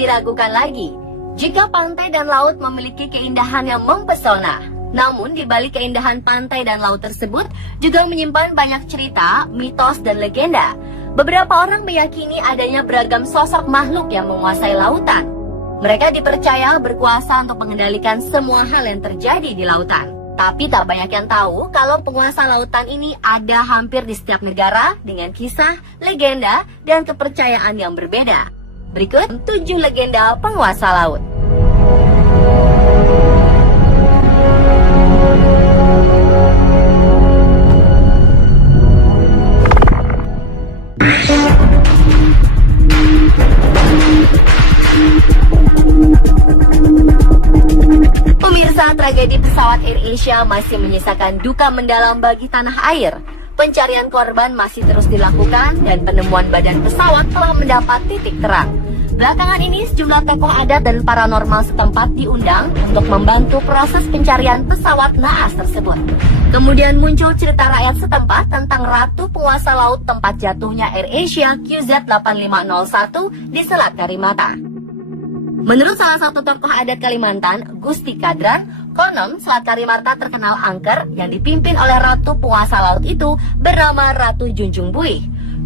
diragukan lagi. Jika pantai dan laut memiliki keindahan yang mempesona, namun di balik keindahan pantai dan laut tersebut juga menyimpan banyak cerita, mitos, dan legenda. Beberapa orang meyakini adanya beragam sosok makhluk yang menguasai lautan. Mereka dipercaya berkuasa untuk mengendalikan semua hal yang terjadi di lautan. Tapi tak banyak yang tahu kalau penguasa lautan ini ada hampir di setiap negara dengan kisah, legenda, dan kepercayaan yang berbeda. Berikut 7 legenda penguasa laut. Pemirsa, tragedi pesawat AirAsia masih menyisakan duka mendalam bagi tanah air. Pencarian korban masih terus dilakukan dan penemuan badan pesawat telah mendapat titik terang. Belakangan ini sejumlah tokoh adat dan paranormal setempat diundang untuk membantu proses pencarian pesawat naas tersebut. Kemudian muncul cerita rakyat setempat tentang ratu penguasa laut tempat jatuhnya AirAsia QZ8501 di Selat Karimata. Menurut salah satu tokoh adat Kalimantan, Gusti Kadran, konon Selat Karimata terkenal angker yang dipimpin oleh ratu penguasa laut itu bernama Ratu Junjung Buih.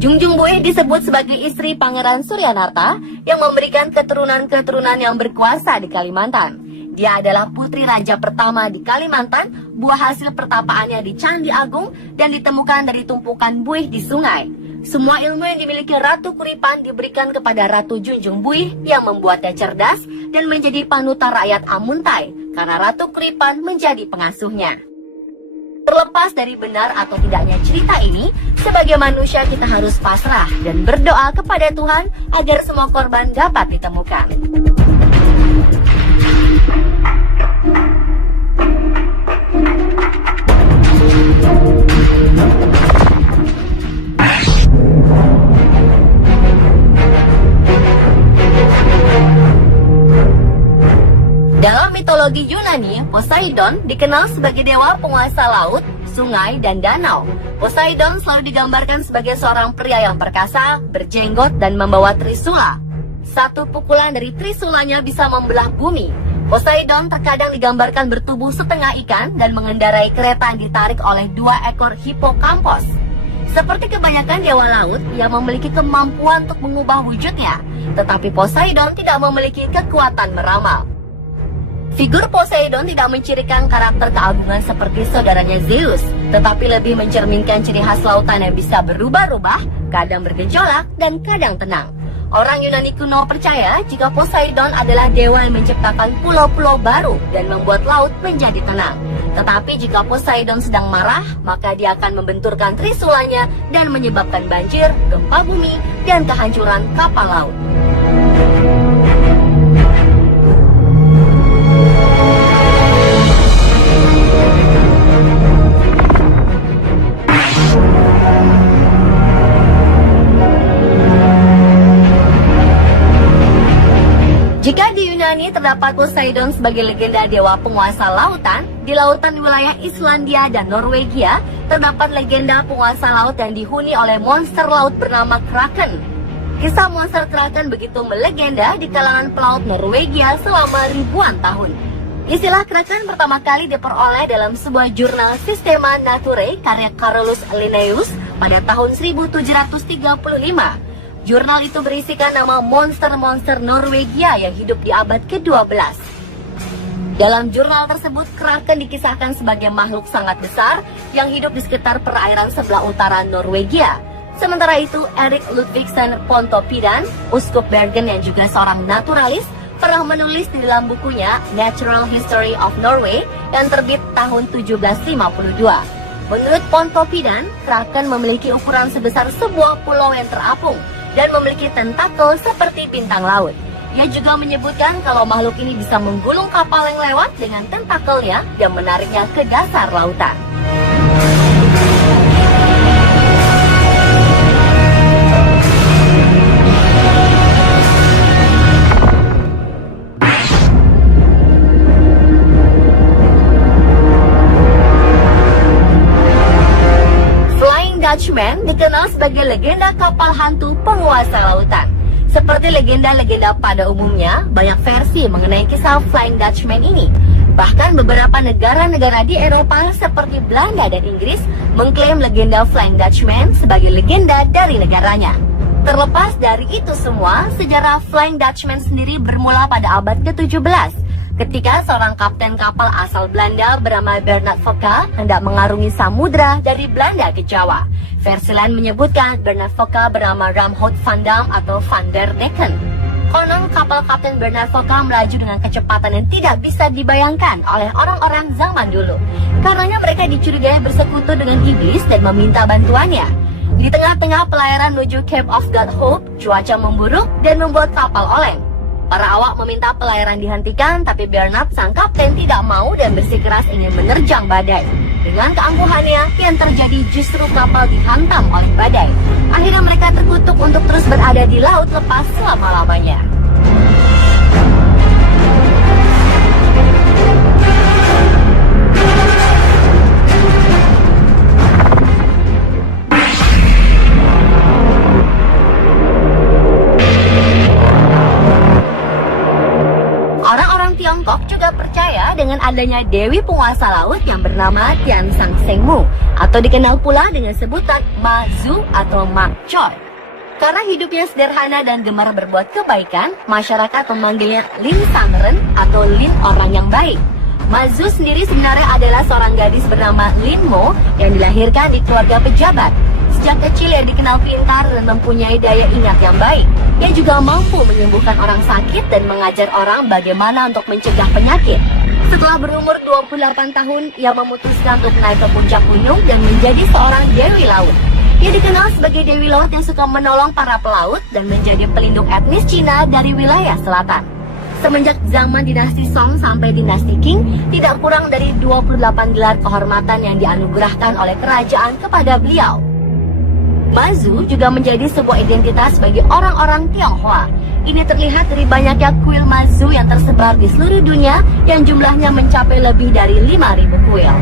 Junjung Buih disebut sebagai istri Pangeran Suryanarta yang memberikan keturunan-keturunan yang berkuasa di Kalimantan. Dia adalah putri raja pertama di Kalimantan, buah hasil pertapaannya di Candi Agung dan ditemukan dari tumpukan buih di sungai. Semua ilmu yang dimiliki Ratu Kuripan diberikan kepada Ratu Junjung Buih yang membuatnya cerdas dan menjadi panutan rakyat Amuntai karena Ratu Kuripan menjadi pengasuhnya. Terlepas dari benar atau tidaknya cerita ini, sebagai manusia kita harus pasrah dan berdoa kepada Tuhan agar semua korban dapat ditemukan. Dalam mitologi Yunani, Poseidon dikenal sebagai dewa penguasa laut, sungai, dan danau. Poseidon selalu digambarkan sebagai seorang pria yang perkasa, berjenggot, dan membawa trisula. Satu pukulan dari trisulanya bisa membelah bumi. Poseidon terkadang digambarkan bertubuh setengah ikan dan mengendarai kereta yang ditarik oleh 2 ekor hipokampos. Seperti kebanyakan dewa laut, ia memiliki kemampuan untuk mengubah wujudnya, tetapi Poseidon tidak memiliki kekuatan meramal. Figur Poseidon tidak mencirikan karakter keagungan seperti saudaranya Zeus, tetapi lebih mencerminkan ciri khas lautan yang bisa berubah-ubah, kadang bergejolak dan kadang tenang. Orang Yunani kuno percaya jika Poseidon adalah dewa yang menciptakan pulau-pulau baru dan membuat laut menjadi tenang. Tetapi jika Poseidon sedang marah, maka dia akan membenturkan trisulanya dan menyebabkan banjir, gempa bumi, dan kehancuran kapal laut. Jika di Yunani terdapat Poseidon sebagai legenda dewa penguasa lautan, di lautan wilayah Islandia dan Norwegia terdapat legenda penguasa laut yang dihuni oleh monster laut bernama Kraken. Kisah monster Kraken begitu melegenda di kalangan pelaut Norwegia selama ribuan tahun. Istilah Kraken pertama kali diperoleh dalam sebuah jurnal Systema Naturae karya Carolus Linnaeus pada tahun 1735. Jurnal itu berisikan nama monster-monster Norwegia yang hidup di abad ke-12. Dalam jurnal tersebut, Kraken dikisahkan sebagai makhluk sangat besar yang hidup di sekitar perairan sebelah utara Norwegia. Sementara itu, Erik Ludvigsen Pontoppidan, uskup Bergen yang juga seorang naturalis, pernah menulis di dalam bukunya Natural History of Norway yang terbit tahun 1752. Menurut Pontoppidan, Kraken memiliki ukuran sebesar sebuah pulau yang terapung dan memiliki tentakel seperti bintang laut. Ia juga menyebutkan kalau makhluk ini bisa menggulung kapal yang lewat dengan tentakelnya dan menariknya ke dasar lautan. Dutchman dikenal sebagai legenda kapal hantu penguasa lautan. Seperti legenda-legenda pada umumnya, banyak versi mengenai kisah Flying Dutchman ini. Bahkan beberapa negara-negara di Eropa seperti Belanda dan Inggris mengklaim legenda Flying Dutchman sebagai legenda dari negaranya. Terlepas dari itu semua, sejarah Flying Dutchman sendiri bermula pada abad ke-17 ketika seorang kapten kapal asal Belanda bernama Bernard Fokker hendak mengarungi samudra dari Belanda ke Jawa. Versi lain menyebutkan Bernard Fokker bernama Ramhout van Dam atau Van der Decken. Konon kapal kapten Bernard Fokker melaju dengan kecepatan yang tidak bisa dibayangkan oleh orang-orang zaman dulu. Karenanya mereka dicurigai bersekutu dengan iblis dan meminta bantuannya. Di tengah-tengah pelayaran menuju Cape of God Hope, cuaca memburuk dan membuat kapal oleng. Para awak meminta pelayaran dihentikan, tapi Bernard sang kapten tidak mau dan bersikeras ingin menerjang badai. Dengan keangkuhannya, yang terjadi justru kapal dihantam oleh badai. Akhirnya mereka terkutuk untuk terus berada di laut lepas selama-lamanya. Orang-orang Tiongkok juga percaya dengan adanya dewi penguasa laut yang bernama Tian Sang Seng-mu atau dikenal pula dengan sebutan Ma Zu atau Mak Choi. Karena hidupnya sederhana dan gemar berbuat kebaikan, masyarakat memanggilnya Lin Sang Ren atau Lin orang yang baik. Ma Zu sendiri sebenarnya adalah seorang gadis bernama Lin Mo yang dilahirkan di keluarga pejabat. Sejak kecil ia dikenal pintar dan mempunyai daya ingat yang baik. Ia juga mampu menyembuhkan orang sakit dan mengajar orang bagaimana untuk mencegah penyakit. Setelah berumur 28 tahun, ia memutuskan untuk naik ke puncak gunung dan menjadi seorang dewi laut. Ia dikenal sebagai dewi laut yang suka menolong para pelaut dan menjadi pelindung etnis Cina dari wilayah selatan. Semenjak zaman dinasti Song sampai dinasti Qing, tidak kurang dari 28 gelar kehormatan yang dianugerahkan oleh kerajaan kepada beliau. Ma Zu juga menjadi sebuah identitas bagi orang-orang Tionghoa. Ini terlihat dari banyaknya kuil Ma Zu yang tersebar di seluruh dunia yang jumlahnya mencapai lebih dari 5.000 kuil.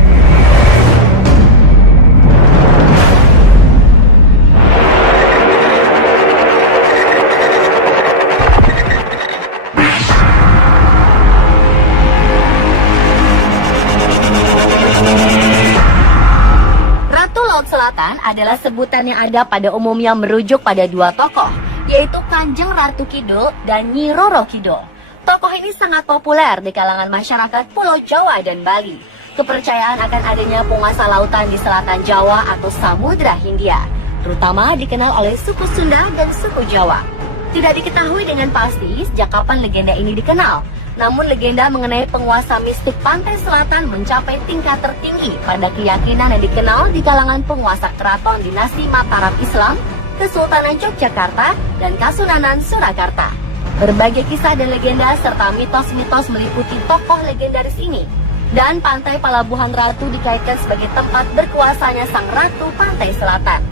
Selatan adalah sebutan yang ada pada umumnya merujuk pada dua tokoh, yaitu Kanjeng Ratu Kidul dan Nyi Roro Kidul. Tokoh ini sangat populer di kalangan masyarakat Pulau Jawa dan Bali. Kepercayaan akan adanya penguasa lautan di selatan Jawa atau Samudra Hindia, terutama dikenal oleh suku Sunda dan suku Jawa. Tidak diketahui dengan pasti sejak kapan legenda ini dikenal. Namun legenda mengenai penguasa mistik pantai selatan mencapai tingkat tertinggi pada keyakinan yang dikenal di kalangan penguasa keraton dinasti Mataram Islam, Kesultanan Yogyakarta, dan Kasunanan Surakarta. Berbagai kisah dan legenda serta mitos-mitos meliputi tokoh legendaris ini. Dan pantai Palabuhan Ratu dikaitkan sebagai tempat berkuasanya sang ratu pantai selatan.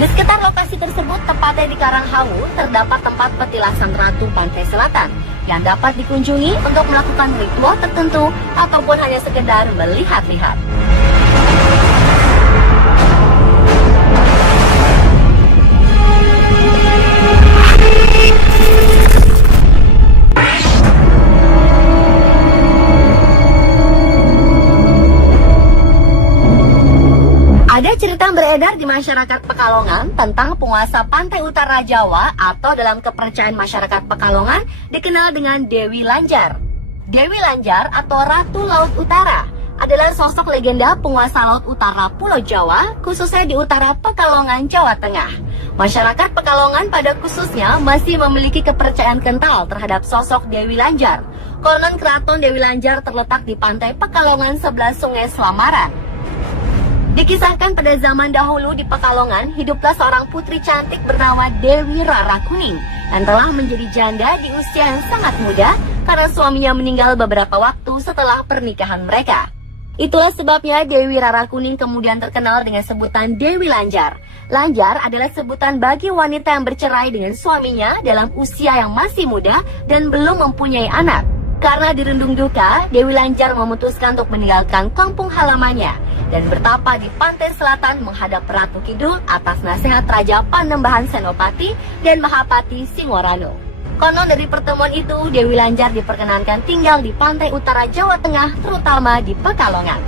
Di sekitar lokasi tersebut, tepatnya di Karanghawu, terdapat tempat petilasan ratu pantai selatan yang dapat dikunjungi untuk melakukan ritual tertentu ataupun hanya sekedar melihat-lihat. Ada cerita beredar di masyarakat Pekalongan tentang penguasa pantai utara Jawa atau dalam kepercayaan masyarakat Pekalongan dikenal dengan Dewi Lanjar. Dewi Lanjar atau Ratu Laut Utara adalah sosok legenda penguasa laut utara Pulau Jawa, khususnya di utara Pekalongan, Jawa Tengah. Masyarakat Pekalongan pada khususnya masih memiliki kepercayaan kental terhadap sosok Dewi Lanjar. Konon keraton Dewi Lanjar terletak di pantai Pekalongan sebelah Sungai Selamaran. Dikisahkan pada zaman dahulu di Pekalongan, hiduplah seorang putri cantik bernama Dewi Rara Kuning yang telah menjadi janda di usia yang sangat muda karena suaminya meninggal beberapa waktu setelah pernikahan mereka. Itulah sebabnya Dewi Rara Kuning kemudian terkenal dengan sebutan Dewi Lanjar. Lanjar adalah sebutan bagi wanita yang bercerai dengan suaminya dalam usia yang masih muda dan belum mempunyai anak. Karena dirundung duka, Dewi Lanjar memutuskan untuk meninggalkan kampung halamannya. dan bertapa di pantai selatan menghadap Ratu Kidul atas nasihat Raja Panembahan Senopati dan Mahapati Singorano. Konon dari pertemuan itu, Dewi Lanjar diperkenankan tinggal di pantai utara Jawa Tengah, terutama di Pekalongan.